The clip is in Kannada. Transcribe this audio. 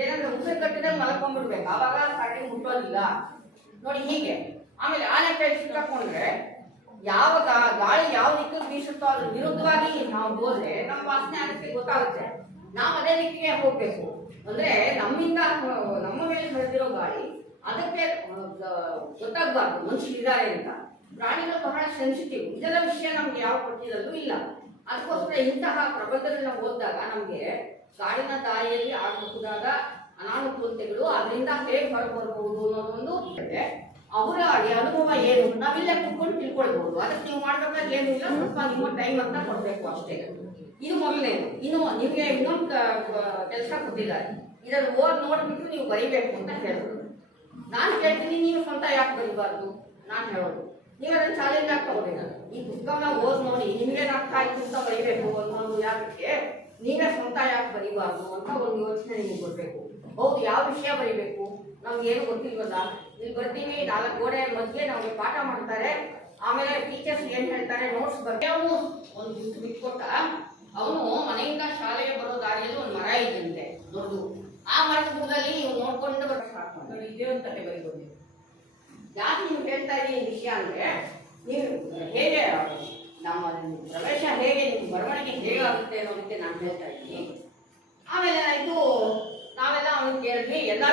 ಏನಂದ್ರೆ ಉಸಿರು ಕಟ್ಟಿದಾಗ ಮಲ್ಕೊಂಡ್ಬಿಡ್ಬೇಕು, ಆವಾಗ ಕಟ್ಟಿ ಮುಟ್ಟೋದಿಲ್ಲ ನೋಡಿ ಹೀಗೆ. ಆಮೇಲೆ ಆನೆ ಕೈ ಸಿಕ್ಕಾಕೊಂಡ್ರೆ ಯಾವ ಗಾಳಿ ಯಾವ ದಿಕ್ಕಿಗೆ ಬೀಸುತ್ತೋ ಅದ್ರ ವಿರುದ್ಧವಾಗಿ ನಾವು ಹೋದ್ರೆ ನಮ್ಮ ವಾಸನೆ ಅದಕ್ಕೆ ಗೊತ್ತಾಗುತ್ತೆ. ನಾವು ಅದೇ ದಿಕ್ಕಿಗೆ ಹೋಗ್ಬೇಕು. ಅಂದ್ರೆ ನಮ್ಮಿಂದ ನಮ್ಮ ಮೇಲೆ ಹರಿದಿರೋ ಗಾಳಿ ಅದಕ್ಕೆ ಗೊತ್ತಾಗಬಾರ್ದು ಮನುಷ್ಯರಿದ್ದಾರೆ ಅಂತ. ಪ್ರಾಣಿಗಳು ಬಹಳ ಸೆನ್ಸಿಟಿವ್. ಇದೆಲ್ಲ ವಿಷಯ ನಮ್ಗೆ ಯಾವ ಪಠ್ಯದಲ್ಲೂ ಇಲ್ಲ. ಅದಕ್ಕೋಸ್ಕರ ಇಂತಹ ಪ್ರಬಂಧಗಳನ್ನ ಓದಿದಾಗ ನಮ್ಗೆ ಕಾಡಿನ ದಾರಿಯಲ್ಲಿ ಆಗಬಹುದಾದ ಅನಾನುಕೂಲತೆಗಳು, ಅದರಿಂದ ಹೇಗೆ ಹೊರಬರಬಹುದು ಅನ್ನೋದೊಂದು ಅವರ ಅನುಭವ ಏನು ನಾವಿಲ್ಲೇ ಕುತ್ಕೊಂಡು ತಿಳ್ಕೊಳ್ಬಹುದು. ಅದಕ್ಕೆ ನೀವು ಮಾಡ್ಬೇಕಾದ್ರೆ ಏನು ಇಲ್ಲ, ಸ್ವಲ್ಪ ನಿಮ್ಮ ಟೈಮ್ ಅಂತ ಕೊಡ್ಬೇಕು ಅಷ್ಟೇ. ಇದು ಮೊದಲನೇದು. ಇನ್ನು ನಿಮ್ಗೆ ಇನ್ನೊಂದು ಕೆಲಸ ಕೊಟ್ಟಿದ್ದಾರೆ, ಇದನ್ನು ನೋಡ್ಬಿಟ್ಟು ನೀವು ಬರೀಬೇಕು ಅಂತ ಹೇಳಿದ್ರು. ನಾನು ಕೇಳ್ತೀನಿ, ನೀವು ಸ್ವಂತ ಯಾಕೆ ಬರೀಬಾರ್ದು? ನಾನು ಹೇಳೋದು ನೀವು ಅದನ್ನು ಚಾಲೆಂಜ್ ಆಗಿ ತಗೋಬೇಕು. ಈ ಪುಸ್ತಕನ ನೋಡಿ ನಿಮ್ಗೆ ಅರ್ಥ ಆಯ್ತು ಅಂತ ಬರೀಬೇಕು ಅನ್ನೋದು ಯಾಕೆ, ನೀವೇ ಸ್ವಂತ ಯಾಕೆ ಬರೀಬಾರ್ದು ಅಂತ ಒಂದು ಯೋಚನೆ ನಿಮಗೆ ಕೊಡ್ಬೇಕು. ಹೌದು, ಯಾವ ವಿಷಯ ಬರೀಬೇಕು ನಮ್ಗೆ ಏನು ಗೊತ್ತಿಲ್ವಲ್ಲ, ಇಲ್ಲಿ ಬರ್ತೀವಿ 4 ಗೋಡೆ ಮಧ್ಯೆ ನಮ್ಗೆ ಪಾಠ ಮಾಡ್ತಾರೆ, ಆಮೇಲೆ ಟೀಚರ್ಸ್ ಏನ್ ಹೇಳ್ತಾರೆ ನೋಟ್ಸ್ ಬರ್ತೀವಿ. ಅವನು ಒಂದು ಬುಕ್ ಬಿಟ್ಕೊಟ್ಟ, ಅವನು ಮನೆಯಿಂದ ಶಾಲೆಗೆ ಬರೋ ದಾರಿಯಲ್ಲಿ ಒಂದು ಮರ ಇದ್ದಂತೆ ದೊಡ್ಡದು. ಆ ಮರದ ಬುಡದಲ್ಲಿ ನೀವು ನೋಡ್ಕೊಂಡು ಬರ್ತಾರೆ, ಇದೇ ಒಂದು ಕತೆ ಬರೀಬೋದು. ಯಾಕೆ ನೀವು ಹೇಳ್ತಾ ಇದ್ದೀನಿ ಈ ವಿಷಯ ಅಂದ್ರೆ, ನೀವು ಹೇಗೆ ನಮ್ಮ ಪ್ರವೇಶ ಹೇಗೆ ನಿಮ್ಮ ಬರವಣಿಗೆ ಹೇಗಾಗುತ್ತೆ ಅನ್ನೋದಕ್ಕೆ ನಾನು ಹೇಳ್ತಾ ಇದ್ದೀನಿ. ಆಮೇಲೆ ಆಯ್ತು, ನಾವೆಲ್ಲ ಅವನು ಕೇಳಿದ್ವಿ ಎಲ್ಲ